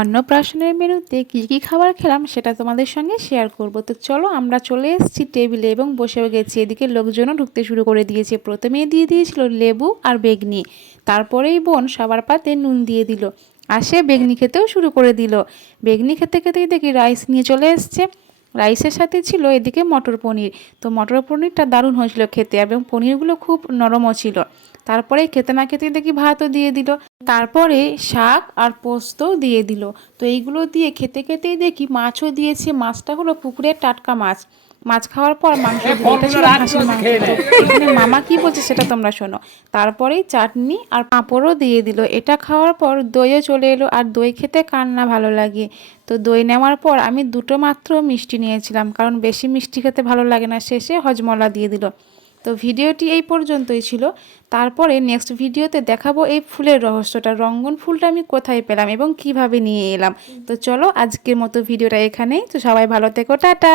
অন্নপ্রাশনের মেনুতে কী কী খাবার খেলাম সেটা তোমাদের সঙ্গে শেয়ার করব। তো চলো আমরা চলে এসেছি টেবিলে এবং বসেও গেছি। এদিকে লোকজনও ঢুকতে শুরু করে দিয়েছে। প্রথমেই দিয়ে দিয়েছিল লেবু আর বেগনি, তারপরেই বোন সবার পাতে নুন দিয়ে দিল, আর সে বেগনি খেতেও শুরু করে দিল। বেগনি খেতে খেতেই দেখি রাইস নিয়ে চলে এসছে। রাইসের সাথে ছিল এদিকে মটর পনির। তো মটর পনিরটা দারুণ হয়েছিল খেতে এবং পনিরগুলো খুব নরমও ছিল। তারপরে খেতে না খেতে দেখি ভাতও দিয়ে দিল, তারপরে শাক আর পোস্তও দিয়ে দিল। তো এইগুলো দিয়ে খেতে খেতেই দেখি মাছও দিয়েছে। মাছটা হলো পুকুরের টাটকা মাছ। মাছ খাওয়ার পর মাংস দিল, এটা ছিল খাসির মাংস। তো এখানে মামা কি বলছে সেটা তোমরা শোনো। তারপরেই চাটনি আর পাঁপড়ও দিয়ে দিল। এটা খাওয়ার পর দইও চলে এলো, আর দই খেতে কার না ভালো লাগে। তো দই নেওয়ার পর আমি দুটো মাত্র মিষ্টি নিয়েছিলাম, কারণ বেশি মিষ্টি খেতে ভালো লাগে না। শেষে হজমলা দিয়ে দিল। তো ভিডিওটি এই পর্যন্তই ছিল। তারপরে নেক্সট ভিডিওতে দেখাবো এই ফুলের রহস্যটা, রঙ্গন ফুলটা আমি কোথায় পেলাম এবং কিভাবে নিয়ে এলাম। তো চলো আজকের মতো ভিডিওটা এখানেই। তো সবাই ভালো থেকো, টাটা।